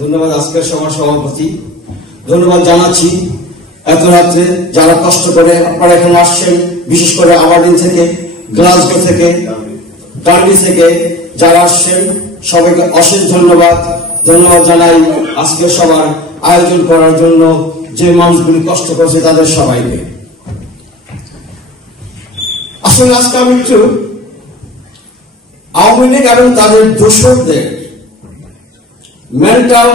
ধন্যবাদ আজকের সভার সভাপতি, ধন্যবাদ জানাচ্ছি এত রাত্রে যারা কষ্ট করে আপনারা এখানে আসছেন, বিশেষ করে আবারডিন থেকে, গ্লাসগো থেকে, ডান্ডি থেকে যারা আসছেন সবাইকে অশেষ ধন্যবাদ জানাই আজকের সভার আয়োজন করার জন্য যে মানুষগুলি কষ্ট করেছে তাদের সবাইকে। আসলে আজকে আমি একটু আওয়ামী লীগ এবং তাদের দোসরদের মেন্টাল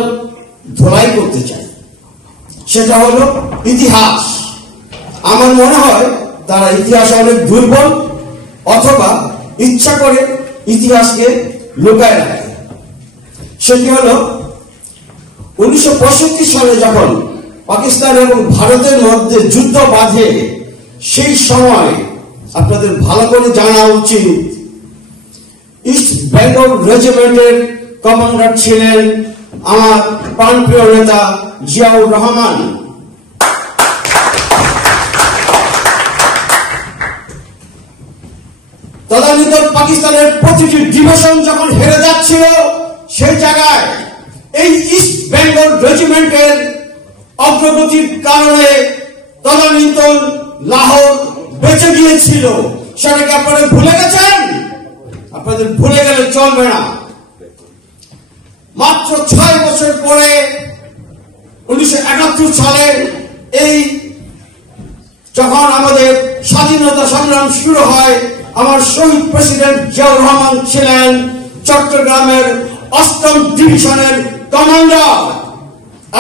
ধোলাই করতে চাই। সেটা হলো ইতিহাস। আমার মনে হয় তারা ইতিহাস অনেক দুর্বল অথবা ইচ্ছা করে ইতিহাসকে লুকায় রাখে। সেটি হলো 1965 সালে যখন পাকিস্তান এবং ভারতের মধ্যে যুদ্ধ বাঁধে, সেই সময় আপনাদের ভালো করে জানা উচিত ইস্ট বেঙ্গল রেজিমেন্টের কমান্ডার ছিলেন আমার প্রাণপ্রিয় নেতা জিয়াউর রহমান। তদানীন্তন পাকিস্তানের প্রতিটি ডিভিশন যখন হেরে যাচ্ছিল, সেই জায়গায় এই ইস্ট বেঙ্গল রেজিমেন্টের অগ্রগতির কারণে তদানীন্তন লাহোর বেঁচে গিয়েছিল। সেটাকে আপনারা ভুলে গেছেন? আপনাদের ভুলে গেলে চলবে না। মাত্র 6 বছর পরে 1971 সালে এই যখন আমাদের স্বাধীনতা সংগ্রাম শুরু হয়, আমার শহীদ প্রেসিডেন্ট জিয়াউর রহমান ছিলেন চট্টগ্রামের 8ম ডিভিশনের কমান্ডার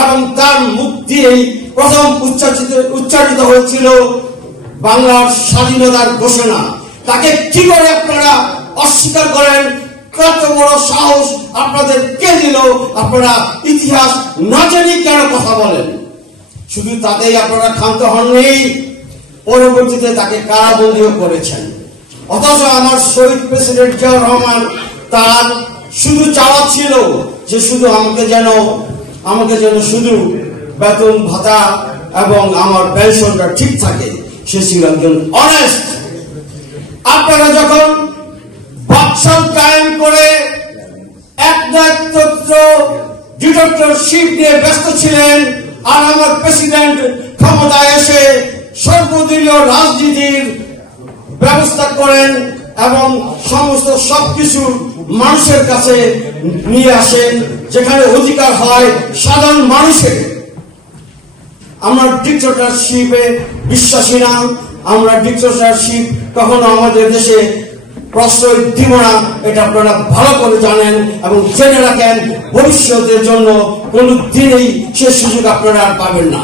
এবং তার মুখ দিয়েই প্রথম উচ্চারিত হয়েছিল বাংলার স্বাধীনতার ঘোষণা। তাকে কি করে আপনারা অস্বীকার করেন? কত বড় সাহস আপনাদের কে দিল? আপনারা ইতিহাস না জেনে কেন কথা বলেন? শুধু তাতেই আপনারা ক্ষান্ত হননি, পরবর্তীতে তাকে কারাবন্দীও করেছেন। অথচ আমার শহীদ প্রেসিডেন্ট জিয়াউর রহমান তার শুধু চাওয়া ছিল যে শুধু আমাকে যেন শুধু বেতন ভাতা এবং আমার পেনশনটা ঠিক থাকে। সে ছিল একজন অনেস্ট। আপনারা যখন বাকশাল কায়েম করে একনায়কতন্ত্র ডিক্টেটরশিপ নিয়ে ব্যস্ত ছিলেন, আর আমার প্রেসিডেন্ট ক্ষমতায় এসে সর্বদলীয় রাজনীতির ব্যবস্থা করেন এবং সমস্ত সবকিছু মানুষের কাছে নিয়ে আসেন, যেখানে অধিকার হয় সাধারণ মানুষের। আমরা ডিক্টেটরশিপে বিশ্বাসী না। আমরা ডিক্টেটরশিপ কখনো আমাদের দেশে প্রশ্রয় দিব না। এটা আপনারা ভালো করে জানেন এবং জেনে রাখেন। ভবিষ্যতের জন্য কোন দিনেই সে সুযোগ আপনারা আর পাবেন না।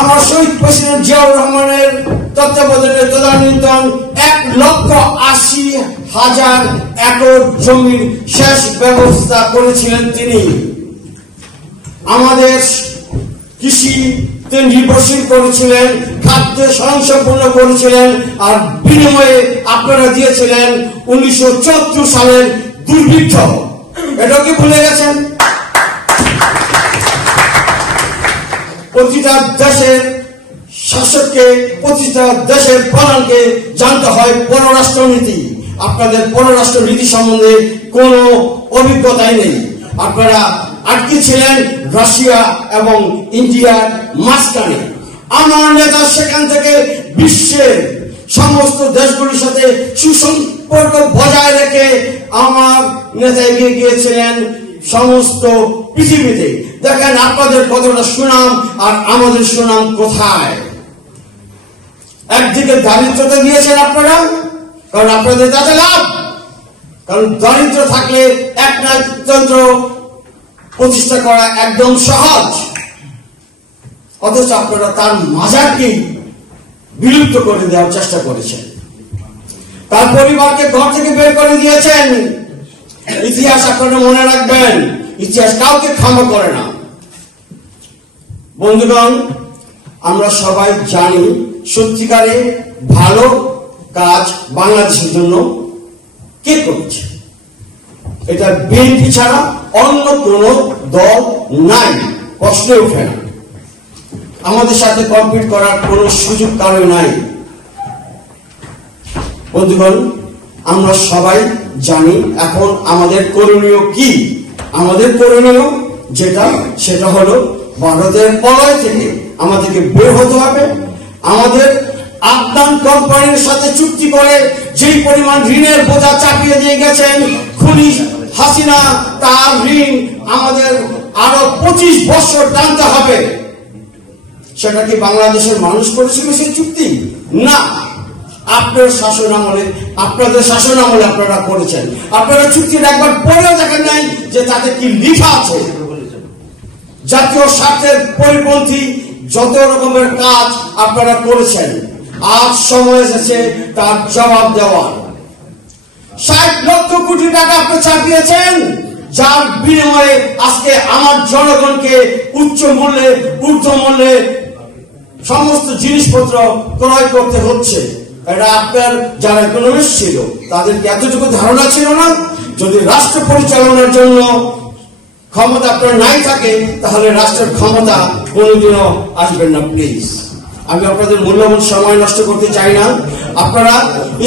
আমার শহীদ প্রেসিডেন্ট জিয়াউর রহমানের তত্ত্বাবধানে তদানীন্তন 1,80,000 একর জমির শেষ ব্যবস্থা করেছিলেন তিনি। আমাদের কৃষিতে নির্ভরশীল করেছিলেন, খাদ্য স্বয়ংসম্পূর্ণ করেছিলেন, আর বিনিময়ে আপনারা দিয়েছিলেন 1974 সালের দুর্ভিক্ষ। এটা কি ভুলে গেছেন? প্রতিটা দেশের শাসককে, প্রতিটা দেশের প্রধানকে জানতে হয় পররাষ্ট্রনীতি। আপনাদের পররাষ্ট্রনীতি সম্বন্ধে কোনো অভিজ্ঞতাই নেই। আপনারা আটকে ছিলেন রাশিয়া এবং ইন্ডিয়ার মাঝখানে। আমার নেতা সেখান থেকে বিশ্বের সমস্ত দেশগুলির সাথে সুসম্পর্ক বজায় রেখে আমার নেতা এগিয়ে গিয়েছিলেন সমস্ত পৃথিবীতে। দেখেন আপনাদের কতটা সুনাম আর আমাদের সুনাম কোথায়। একদিকে দারিদ্রতা দিয়েছেন আপনারা, কারণ আপনাদের তাতে লাভ। কারণ দারিদ্র থাকলে একনায়কতন্ত্র প্রতিষ্ঠা করা একদম সহজ। অথচ আপনারা তার মাজারকে বিলুপ্ত করে দেওয়ার চেষ্টা করেছেন। তার পরিবারকে ঘর থেকে বের করে দিয়েছেন। ইতিহাস আপনারা মনে রাখবেন, ইতিহাস কাউকে ক্ষমা করে না। বন্ধুগণ, আমরা সবাই জানি সত্যিকারে ভালো কাজ বাংলাদেশের জন্য কে করেছে। এটা বিএনপি ছাড়া অন্য কোন দল নাই, প্রশ্ন ওঠে না। আমাদের সাথে কম্পিট করার কোন সুযোগ কারো নাই। বন্ধুগণ, আমরা সবাই জানি এখন আমাদের করণীয় কি। আমাদের করণীয় সেটা হলো ভারতের পলয় থেকে আমাদেরকে বের হতে হবে। আমাদের আফগান কোম্পানির সাথে চুক্তি করে যেই পরিমাণ ঋণের বোঝা চাপিয়ে দিয়ে গেছেন খুনি হাসিনা, তার ঋণ আমাদের আরো 25 বছর টানতে হবে। সেটা কি বাংলাদেশের মানুষ করেছিল সেই চুক্তি? না, আপনাদের শাসন আমলে আপনারা করেছেন। আপনারা চুক্তির একবার পড়েও দেখেন নাই যে তাতে কি লেখা আছে। জাতীয় স্বার্থের পরিপন্থী যত রকমের কাজ আপনারা করেছেন, আজ সময় এসেছে তার জবাব দেওয়ার। 60 লক্ষ কোটি টাকা আপনি চাপিয়েছেন, যার বিনিময়ে আজকে আমার জনগণকে ঊর্ধ্ব মূল্যে সমস্ত জিনিসপত্র ক্রয় করতে হচ্ছে। এটা আপনার যারা ইকোনমিস্ট ছিল তাদেরকে এতটুকু ধারণা ছিল না? যদি রাষ্ট্র পরিচালনার জন্য ক্ষমতা আপনার নাই থাকে তাহলে রাষ্ট্রের ক্ষমতা কোনোদিনও আসবেন না। প্লিজ, আমি আপনাদের মূল্যবান সময় নষ্ট করতে চাই না। আপনারা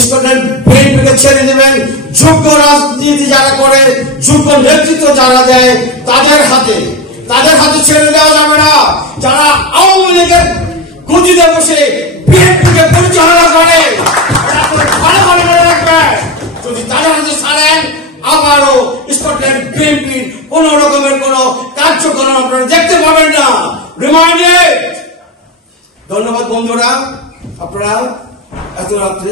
স্কটল্যান্ড বিএনপিকে ছেড়ে দেবেন। যোগ্য রাজনীতি যারা করে, যোগ্য নেতৃত্ব যারা দেয়, তাদের হাতে ছেড়ে দেওয়া যাবে না। যারা আওয়ামী লীগের গদিতে বসে বিএনপিকে পরিচালনা করে, যদি তাদের হাতে ছাড়েন, আবারও স্কটল্যান্ড বিএনপির কোন রকমের কোন কার্যক্রম আপনারা দেখতে পাবেন না। রিমাইন্ডেড। ধন্যবাদ বন্ধুরা, আপনারা এত রাত্রে